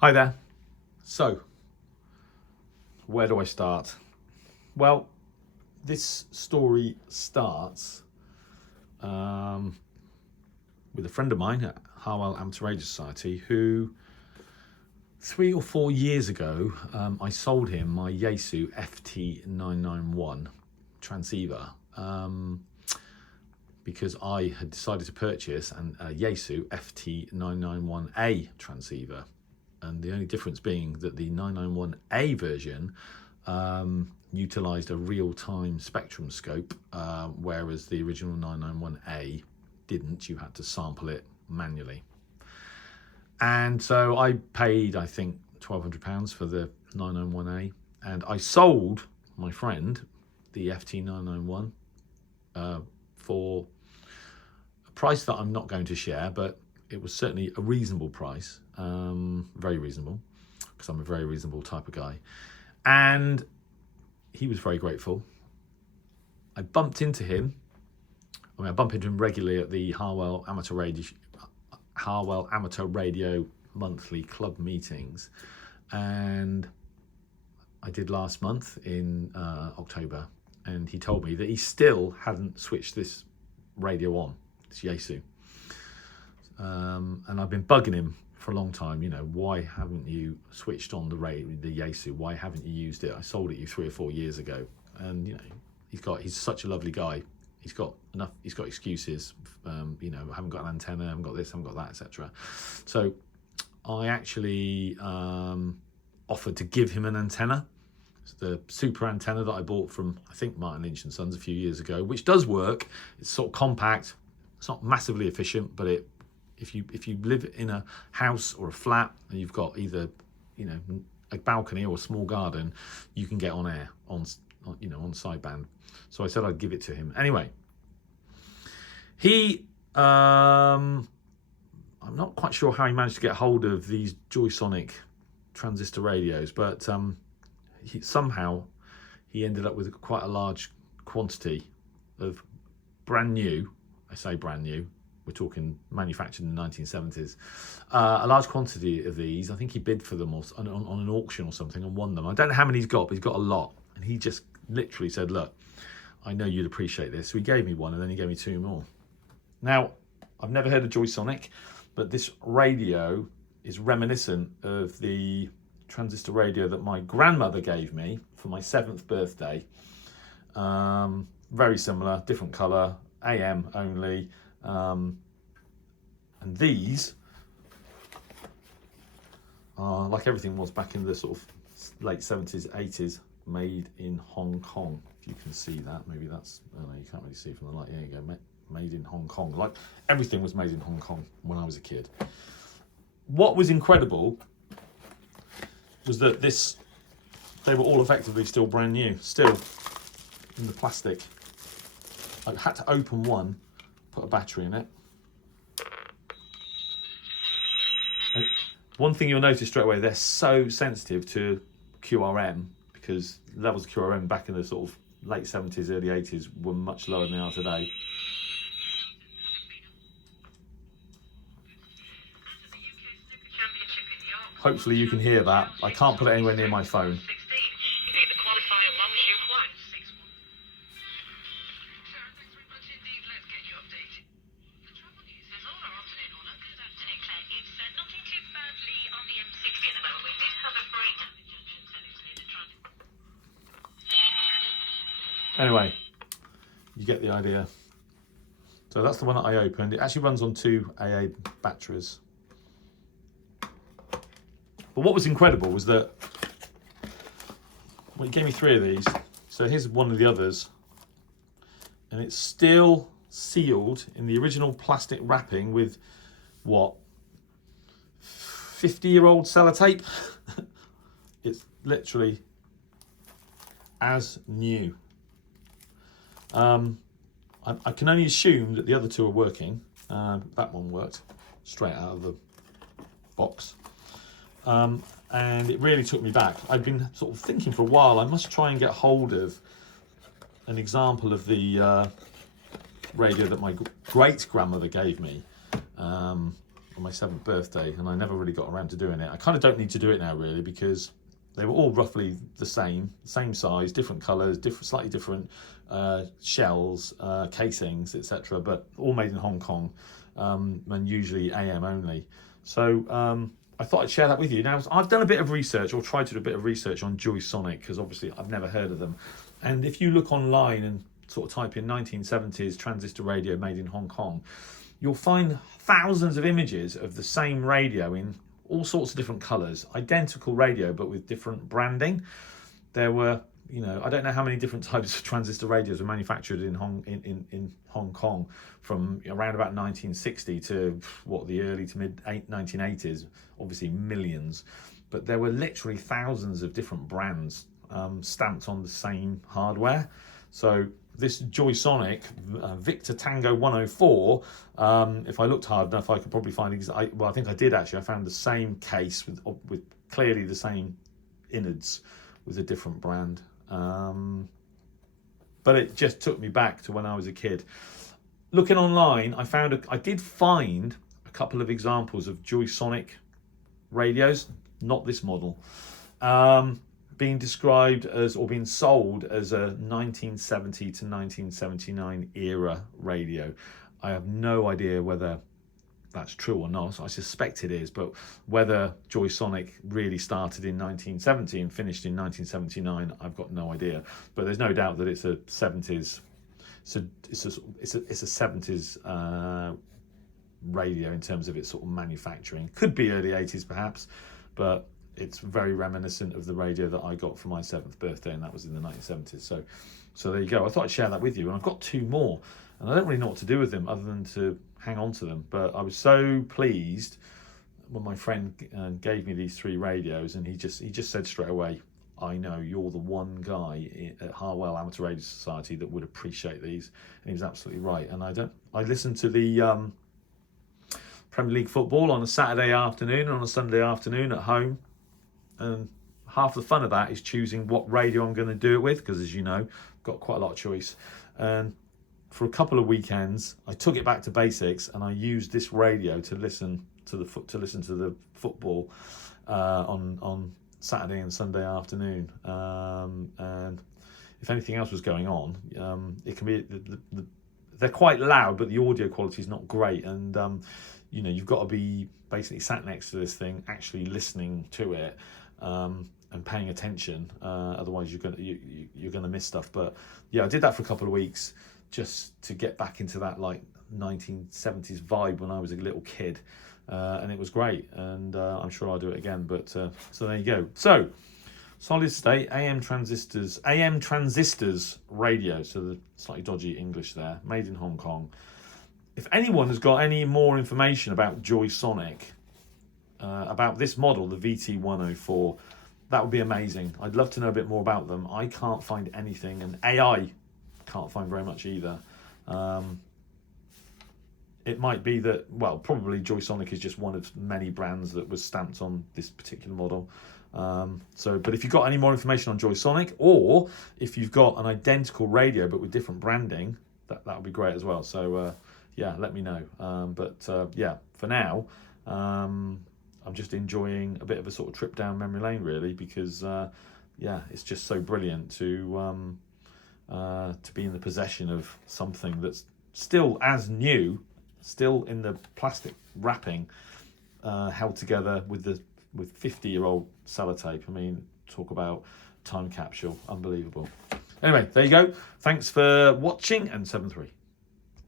Hi there. So, where do I start? Well, this story starts with a friend of mine at Harwell Amateur Radio Society who 3 or 4 years ago I sold him my Yaesu FT991 transceiver because I had decided to purchase a Yaesu FT991A transceiver. And the only difference being that the 991A version utilised a real-time spectrum scope, whereas the original 991A didn't. You had to sample it manually. And so I paid, I think, £1,200 for the 991A, and I sold my friend the FT991 for a price that I'm not going to share, but it was certainly a reasonable price, very reasonable, because I'm a very reasonable type of guy. And he was very grateful. I bumped into him. I bump into him regularly at the Harwell Amateur Radio monthly club meetings. And I did last month in October. And he told me that he still hadn't switched this radio on, this Yaesu. And I've been bugging him for a long time, why haven't you switched on the Yaesu? Why haven't you used it? I sold it you 3 or 4 years ago. And, he's such a lovely guy. He's got excuses, I haven't got an antenna, I haven't got this, I haven't got that, etc. So I actually offered to give him an antenna. It's the super antenna that I bought from, I think, Martin Lynch & Sons a few years ago, which does work. It's sort of compact. It's not massively efficient, but if you live in a house or a flat and you've got either a balcony or a small garden, you can get on air on sideband. So I said I'd give it to him. Anyway, I'm not quite sure how he managed to get hold of these Joysonic transistor radios, but somehow he ended up with quite a large quantity of brand new. I say brand new. We're talking manufactured in the 1970s. A large quantity of these. I think he bid for them on an auction or something and won them. I don't know how many he's got, but he's got a lot. And he just literally said, look, I know you'd appreciate this. So he gave me one, and then he gave me 2 more. Now, I've never heard of Joysonic, but this radio is reminiscent of the transistor radio that my grandmother gave me for my 7th birthday. Very similar, different colour, AM only. And these are, like everything was back in the sort of late 70s, 80s, made in Hong Kong. If you can see that, maybe that's, I don't know, you can't really see from the light. There you go, made in Hong Kong. Like everything was made in Hong Kong when I was a kid. What was incredible was that they were all effectively still brand new, still in the plastic. I had to open one, put a battery in it. And one thing you'll notice straight away, they're so sensitive to QRM, because levels of QRM back in the sort of late 70s, early 80s were much lower than they are today. Hopefully you can hear that. I can't put it anywhere near my phone. Anyway, you get the idea. So that's the one that I opened. It actually runs on 2 AA batteries. But what was incredible was that, well, he gave me 3 of these. So here's one of the others. And it's still sealed in the original plastic wrapping with, what, 50-year-old sellotape? It's literally as new. I can only assume that the other 2 are working. That one worked straight out of the box. And it really took me back. I've been sort of thinking for a while, I must try and get hold of an example of the radio that my great-grandmother gave me. on my 7th birthday, and I never really got around to doing it. I kind of don't need to do it now, really, because they were all roughly the same size, different colours, slightly different shells, casings, etc., but all made in Hong Kong, and usually AM only. So I thought I'd share that with you. Now, I've done a bit of research, or tried to do a bit of research on Joysonic, because obviously I've never heard of them. And if you look online and sort of type in 1970s transistor radio made in Hong Kong, you'll find thousands of images of the same radio in all sorts of different colours, identical radio but with different branding. There were, I don't know how many different types of transistor radios were manufactured in Hong Kong from around about 1960 to the early to mid 1980s. Obviously millions, but there were literally thousands of different brands stamped on the same hardware. So this Joysonic Victor Tango 104, if I looked hard enough, I could probably find, I think I did actually, I found the same case with clearly the same innards with a different brand. But it just took me back to when I was a kid. Looking online, I did find a couple of examples of Joysonic radios, not this model, being described as, or being sold as, a 1970 to 1979 era radio. I have no idea whether that's true or not. I suspect it is, but whether Joysonic really started in 1970 and finished in 1979, I've got no idea. But there's no doubt that it's a 70s. So it's a 70s radio in terms of its sort of manufacturing. Could be early 80s perhaps, but it's very reminiscent of the radio that I got for my 7th birthday, and that was in the 1970s. So there you go. I thought I'd share that with you, and I've got 2 more, and I don't really know what to do with them other than to hang on to them. But I was so pleased when my friend gave me these 3 radios, and he just said straight away, I know you're the one guy at Harwell Amateur Radio Society that would appreciate these. And he was absolutely right. And I listened to the Premier League football on a Saturday afternoon and on a Sunday afternoon at home. And half the fun of that is choosing what radio I'm going to do it with, because as you know, I've got quite a lot of choice. And for a couple of weekends, I took it back to basics, and I used this radio to listen to the football on Saturday and Sunday afternoon. And if anything else was going on, it can be they're quite loud, but the audio quality is not great. And you've got to be basically sat next to this thing, actually listening to it, and paying attention. Otherwise, you're gonna miss stuff. But yeah, I did that for a couple of weeks just to get back into that like 1970s vibe when I was a little kid, and it was great. And I'm sure I'll do it again. But so there you go. So solid state AM transistors radio. So the slightly dodgy English there, made in Hong Kong. If anyone has got any more information about Joysonic, about this model, the VT104, that would be amazing. I'd love to know a bit more about them. I can't find anything, and AI can't find very much either. It might be that, probably Joysonic is just one of many brands that was stamped on this particular model. But if you've got any more information on Joysonic, or if you've got an identical radio but with different branding, that would be great as well. So yeah, let me know. For now, I'm just enjoying a bit of a sort of trip down memory lane, really, because it's just so brilliant to be in the possession of something that's still as new, still in the plastic wrapping, held together with 50-year-old sellotape. I mean, talk about time capsule, unbelievable. Anyway, there you go. Thanks for watching, and 7-3.